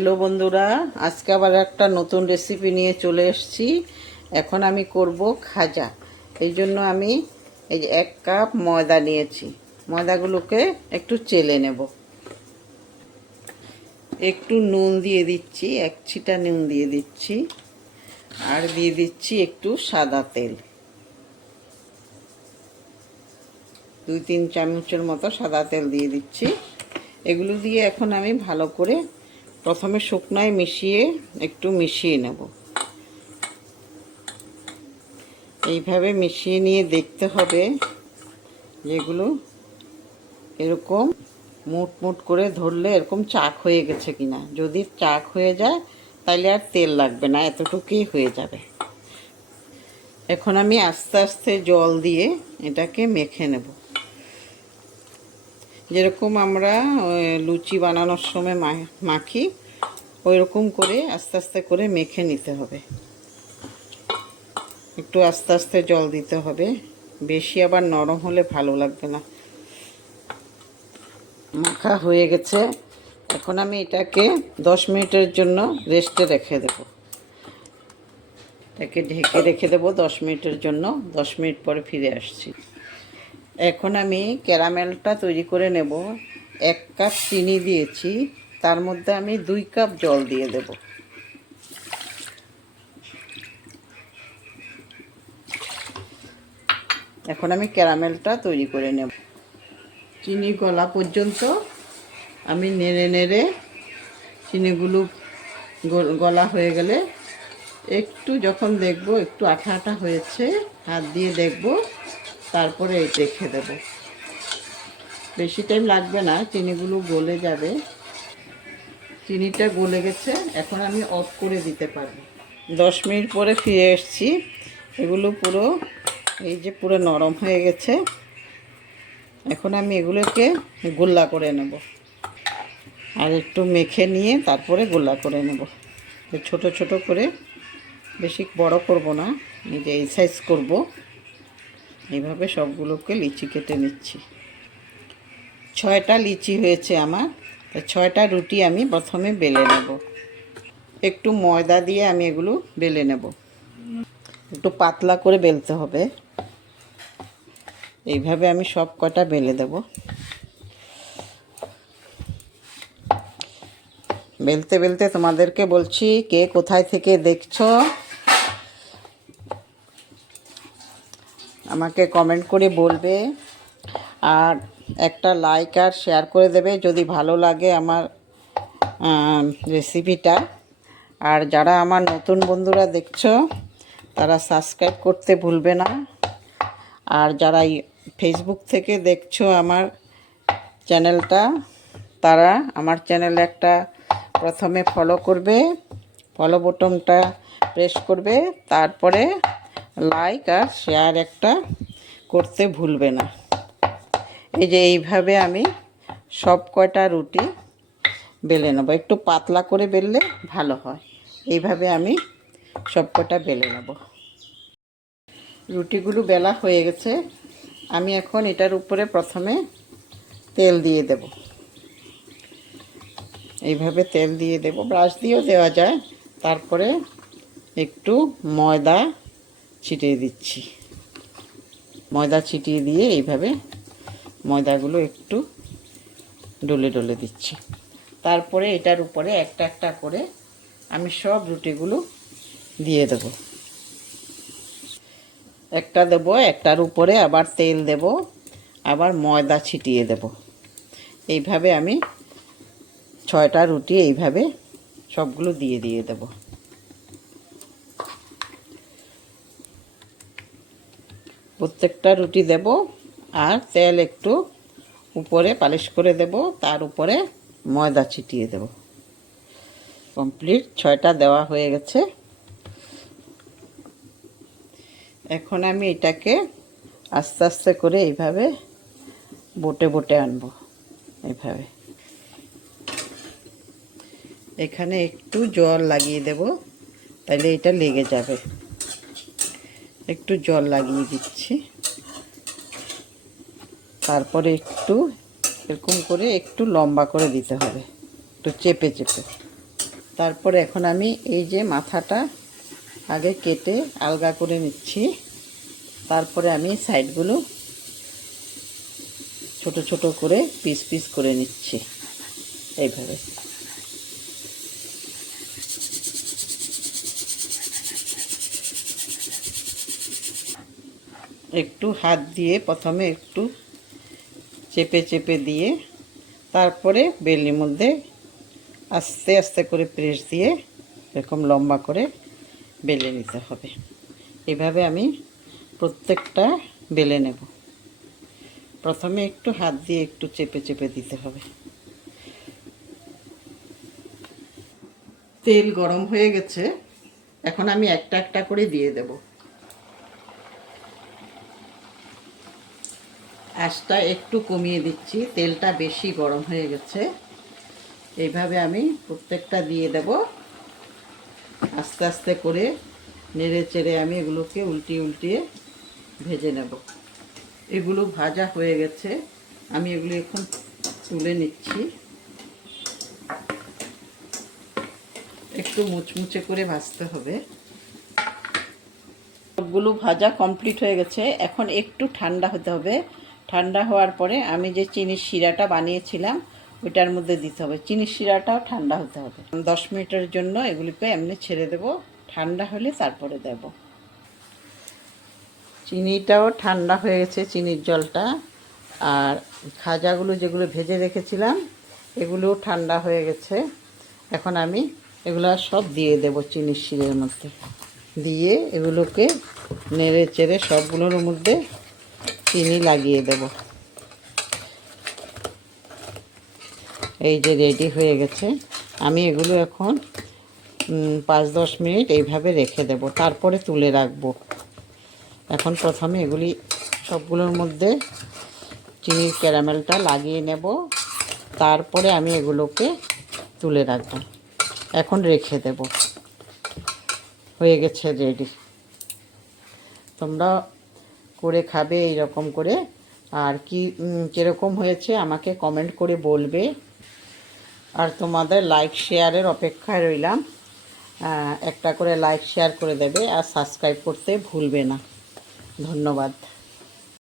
Hello বন্ধুরা, আজকে আবার একটা নতুন রেসিপি নিয়ে চলে এসেছি। এখন আমি করব খাজা। এই জন্য আমি এই যে 1 কাপ ময়দা নিয়েছি। ময়দাগুলোকে একটু চেলে নেব। একটু নুন দিয়ে দিচ্ছি, 1 ছিটা নুন দিয়ে দিচ্ছি, আর দিয়ে দিচ্ছি একটু সাদা তেল, 2-3 চামচের মতো সাদা তেল দিয়ে দিচ্ছি। এগুলো দিয়ে এখন আমি ভালো করে প্রথমে শুকনায় একটু মিশিয়ে নেব। এইভাবে মিশিয়ে নিয়ে দেখতে হবে যেগুলো এরকম মুট মুট করে ধরলে এরকম চাক হয়ে গেছে কিনা। যদি চাক হয়ে যায় তাহলে আর তেল লাগবে না, এতটুকুই হয়ে যাবে। এখন আমি আস্তে আস্তে জল দিয়ে এটাকে মেখে নেব। যেরকম আমরা লুচি বানানোর সময় মাখি, ওই রকম করে আস্তে আস্তে করে মেখে নিতে হবে। একটু আস্তে আস্তে জল দিতে হবে, বেশি আবার নরম হলে ভালো লাগবে না। মাখা হয়ে গেছে। এখন আমি এটাকে 10 মিনিটের জন্য রেস্টে রেখে দেব। এটাকে ঢেকে রেখে দেব 10 মিনিটের জন্য। 10 মিনিট পরে ফিরে আসছি। এখন আমি ক্যারামেলটা তৈরি করে নেব। 1 কাপ চিনি দিয়েছি, তার মধ্যে আমি 2 কাপ জল দিয়ে দেব। এখন আমি ক্যারামেলটা তৈরি করে নেব। চিনি গলা পর্যন্ত আমি নেড়ে নেড়ে চিনিগুলো গলা হয়ে গেলে একটু যখন দেখব একটু আঠা আঠা হয়েছে, হাত দিয়ে দেখব, তারপরে রেখে দেব। বেশি টাইম লাগবে না, চিনিগুলো গলে যাবে। চিনিটা গলে গেছে, এখন আমি অফ করে দিতে পারবো। 10 মিনিট পরে ফিরে এসেছি। এগুলো পুরো পুরো নরম হয়ে গেছে। এখন আমি এগুলোকে গোল্লা করে নেব, আর একটু মেখে নিয়ে তারপরে গোল্লা করে নেব। ছোট ছোট করে, বেশি বড় করব না, এই সাইজ করব। এইভাবে সবগুলোকে লিচি কেটে নিচ্ছি। 6টা লিচি হয়েছে আমার। 6টা রুটি আমি প্রথমে বেলে নেব। একটু ময়দা দিয়ে আমি এগুলো বেলে নেব। একটু পাতলা করে বেলতে হবে। এইভাবে আমি সব কটা বেলে দেব। বেলতে বেলতে তোমাদেরকে বলছি, কে কোথায় থেকে দেখছো আমাকে কমেন্ট করে বলবে, আর একটা লাইক আর শেয়ার করে দেবে যদি ভালো লাগে আমার রেসিপিটা। আর যারা আমার নতুন বন্ধুরা দেখছো তারা সাবস্ক্রাইব করতে ভুলবে না। আর যারা ফেসবুক থেকে দেখছো আমার চ্যানেলটা, তারা আমার চ্যানেলে একটা প্রথমে ফলো করবে, ফলো বাটনটা প্রেস করবে, তারপরে লাইক আর শেয়ার একটা করতে ভুলবে না। এই যে এইভাবে আমি সব কয়টা রুটি বেলে নেব। একটু পাতলা করে বেললে ভালো হয়। এইভাবে আমি সব কটা বেলে নেব। রুটিগুলো বেলা হয়ে গেছে। আমি এখন এটার উপরে প্রথমে তেল দিয়ে দেব। এইভাবে তেল দিয়ে দেব, ব্রাশ দিয়েও দেওয়া যায়। তারপরে একটু ময়দা ছিটিয়ে দিচ্ছি। ময়দা ছিটিয়ে দিয়ে এইভাবে ময়দাগুলো একটু ডলে ডলে দিচ্ছি। তারপরে এটার উপরে একটা একটা করে আমি সব রুটিগুলো দিয়ে দেব। একটা দেব, একটার উপরে আবার তেল দেব, আবার ময়দা ছিটিয়ে দেব। এইভাবে আমি 6টা রুটি এইভাবে সবগুলো দিয়ে দিয়ে দেব। প্রত্যেকটা রুটি দেব, আর তেল একটু উপরে পালিশ করে দেব, তার উপরে ময়দা ছিটিয়ে দেব। কমপ্লিট, 6টা দেওয়া হয়ে গেছে। এখন আমি এটাকে আস্তে আস্তে করে এইভাবে বটে বটে আনবো। এইভাবে এখানে একটু জল লাগিয়ে দেব, তাহলে এটা লেগে যাবে। একটু জল লাগিয়ে দিচ্ছি। তারপরে একটু এরকম করে একটু লম্বা করে দিতে হবে, একটু চেপে চেপে। তারপরে এখন আমি এই যে মাথাটা আগে কেটে আলগা করে নিচ্ছি। তারপরে আমি সাইডগুলো ছোট ছোট করে পিস পিস করে নিচ্ছি এইভাবে। একটু হাত দিয়ে প্রথমে একটু চেপে চেপে দিয়ে তারপরে বেলনির মধ্যে আস্তে আস্তে করে প্রেস দিয়ে এরকম লম্বা করে বেলে নিতে হবে। এভাবে আমি প্রত্যেকটা বেলে নেব। প্রথমে একটু হাত দিয়ে একটু চেপে চেপে দিতে হবে। তেল গরম হয়ে গেছে, এখন আমি একটা একটা করে দিয়ে দেব। আঁচটা একটু কমিয়ে দিচ্ছি, তেলটা বেশি গরম হয়ে গেছে। এইভাবে আমি প্রত্যেকটা দিয়ে দেব। আস্তে আস্তে করে নেড়ে চেড়ে আমি এগুলোকে উল্টিয়ে উল্টিয়ে ভেজে নেব। এগুলো ভাজা হয়ে গেছে, আমি এগুলো এখন তুলে নিচ্ছি। একটু মুচমুচে করে ভাজতে হবে। সবগুলো ভাজা কমপ্লিট হয়ে গেছে, এখন একটু ঠান্ডা হতে হবে। ঠান্ডা হওয়ার পরে আমি যে চিনির শিরাটা বানিয়েছিলাম ওইটার মধ্যে দিতে হবে। চিনির শিরাটাও ঠান্ডা হতে হবে। 10 মিনিটের জন্য এগুলিকে এমনি ছেড়ে দেব, ঠান্ডা হলে তারপরে দেব। চিনিটাও ঠান্ডা হয়ে গেছে, চিনির জলটা। আর খাজাগুলো যেগুলো ভেজে রেখেছিলাম এগুলোও ঠান্ডা হয়ে গেছে। এখন আমি এগুলো সব দিয়ে দেব চিনির শিরের মধ্যে। দিয়ে এগুলোকে নেড়ে চেড়ে সবগুলোর মধ্যে চিনি লাগিয়ে দেব। এই যে রেডি হয়ে গেছে। আমি এগুলো এখন 5-10 মিনিট এইভাবে রেখে দেব, তারপরে তুলে রাখবো। এখন প্রথমে এগুলি সবগুলোর মধ্যে চিনির ক্যারামেলটা লাগিয়ে নেব, তারপরে আমি এগুলোকে তুলে রাখবো। এখন রেখে দেব। হয়ে গেছে রেডি। তোমরা করে খাবে এই রকম করে। আর কীরকম হয়েছে আমাকে কমেন্ট করে বলবে। আর তোমাদের লাইক শেয়ারের অপেক্ষায় রইলাম। একটা করে লাইক শেয়ার করে দেবে আর সাবস্ক্রাইব করতে ভুলবে না। ধন্যবাদ।